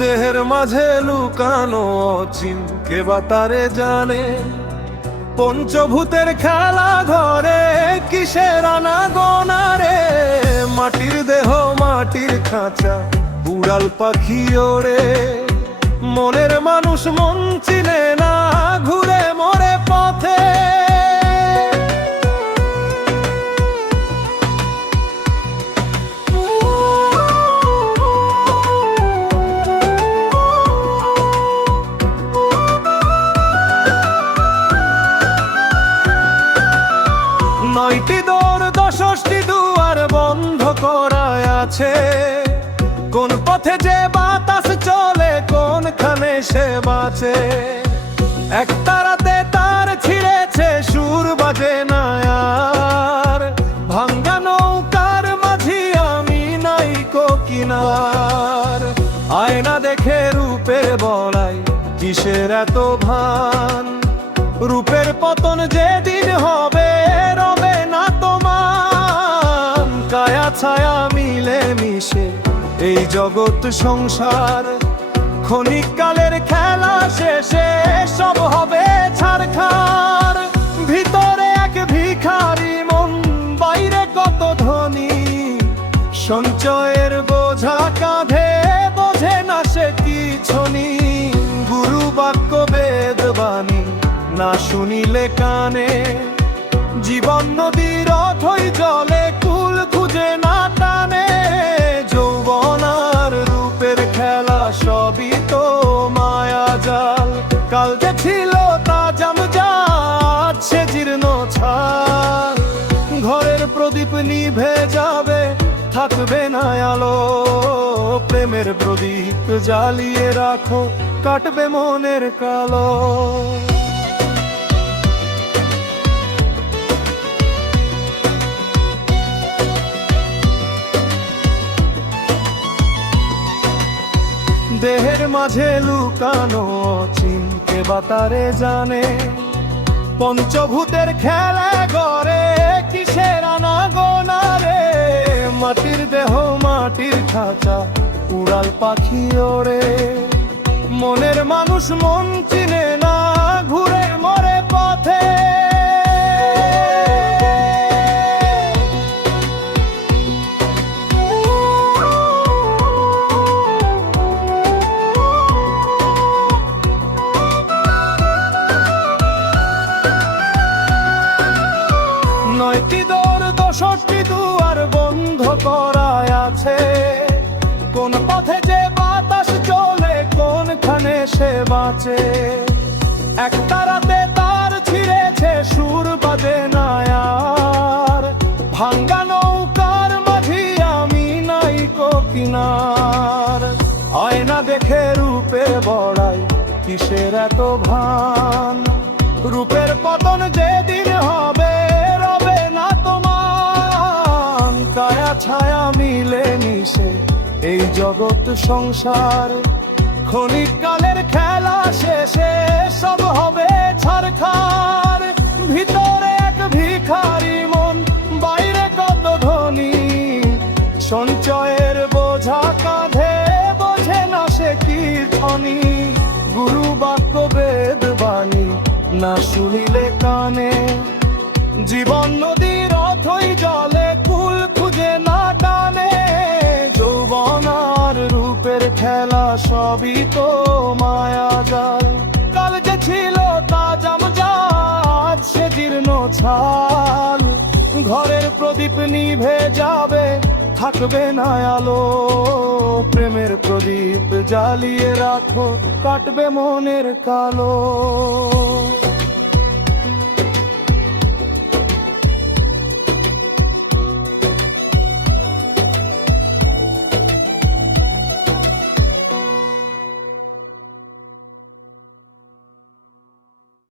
দেহের মাঝে লুকানো অচিন কে বা তারে জানে। পঞ্চভূতের খেলা ঘরে কিসের আনাগোনা রে। মাটির দেহ মাটির খাঁচা উড়াল পাখি ওড়ে। মনের মানুষ মন চিনে না ঘুরে মরে পথে। নয়টি দোর 10টি দুয়ার বন্ধ করা আছে। কোন পথে যে বাতাস চলে কোনখানে সে বাঁচে। এক তারাতে তার ছিঁড়েছে সুর বাজে না আর। ভাঙ্গা নৌকার মাঝি আমি নাইকো কিনার। আয়না দেখে রূপের বড়াই কিসের এত ভান। রূপের পতন যেদিন হবে রবে না তোমার। কায়া ছায়া মিলে মিশে এই জগৎ সংসার। ক্ষণিক কালের খেলা শেষে সব হবে ছারখার। ভিতরে এক ভিখারি মন বাইরে কত ধনী। সঞ্চয়ের বোঝা কাঁধে বোঝে না সে কিছনি। গুরু বাক্য বেদ বাণী না শুনিলে কানে। জীবন নদীর অথই জলে কুল খুঁজে না টানে। যৌবন আর রূপের খেলা সবই তো মায়া জাল। কাল যে ছিল তা জামজাত সে জীর্ণ ছাল। ঘরের প্রদীপ নিভে যাবে থাকবে না আলো। প্রেমের প্রদীপ জ্বালিয়ে রাখো কাটবে মনের কালো। দেহের মাঝে লুকানো অচিন কে বা তারে জানে। পঞ্চভূতের খেলা গড়ে কিসের আনাগোনা রে। মাটির দেহ মাটির খাঁচা উড়াল পাখি ওড়ে। মনের মানুষ মন চিনে না ঘুরে মরে পথে। নয়টি দোর 10টি দুয়ার বন্ধ করা আছে। কোন পথে যে বাতাস চলে কোনখানে সে বাঁচে। এক তারাতে তার ছিঁড়েছে সুর বাজে না আর। ভাঙ্গা নৌকার মাঝি আমি নাইকো কিনার। আয়না দেখে রূপের বড়াই কিসের এত ভান। রূপের পতন যেদিন হবে রবে না তোমার। কায়া ছায়া মিলে মিশে এই জগৎ সংসার। ক্ষণিক কালের খেলা শেষে সব হবে ছারখার। ভিতরে এক ভিখারি মন বাইরে কত ধনী। সঞ্চয়ের বোঝা কাঁধে বোঝে না সে কিছনি। গুরু বাক্য বেদ বাণী না শুনিলে কানে। জীবন নদীর অথই জলে কুল খুঁজে না টানে। যৌবন আর রূপের খেলা সবই তো মায়া জাল। কাল যে ছিল তা জামজাত সে জীর্ণ ছাল। ঘরের প্রদীপ নিভে যাবে থাকবে না আলো। প্রেমের প্রদীপ জ্বালিয়ে রাখো কাটবে মনের কালো।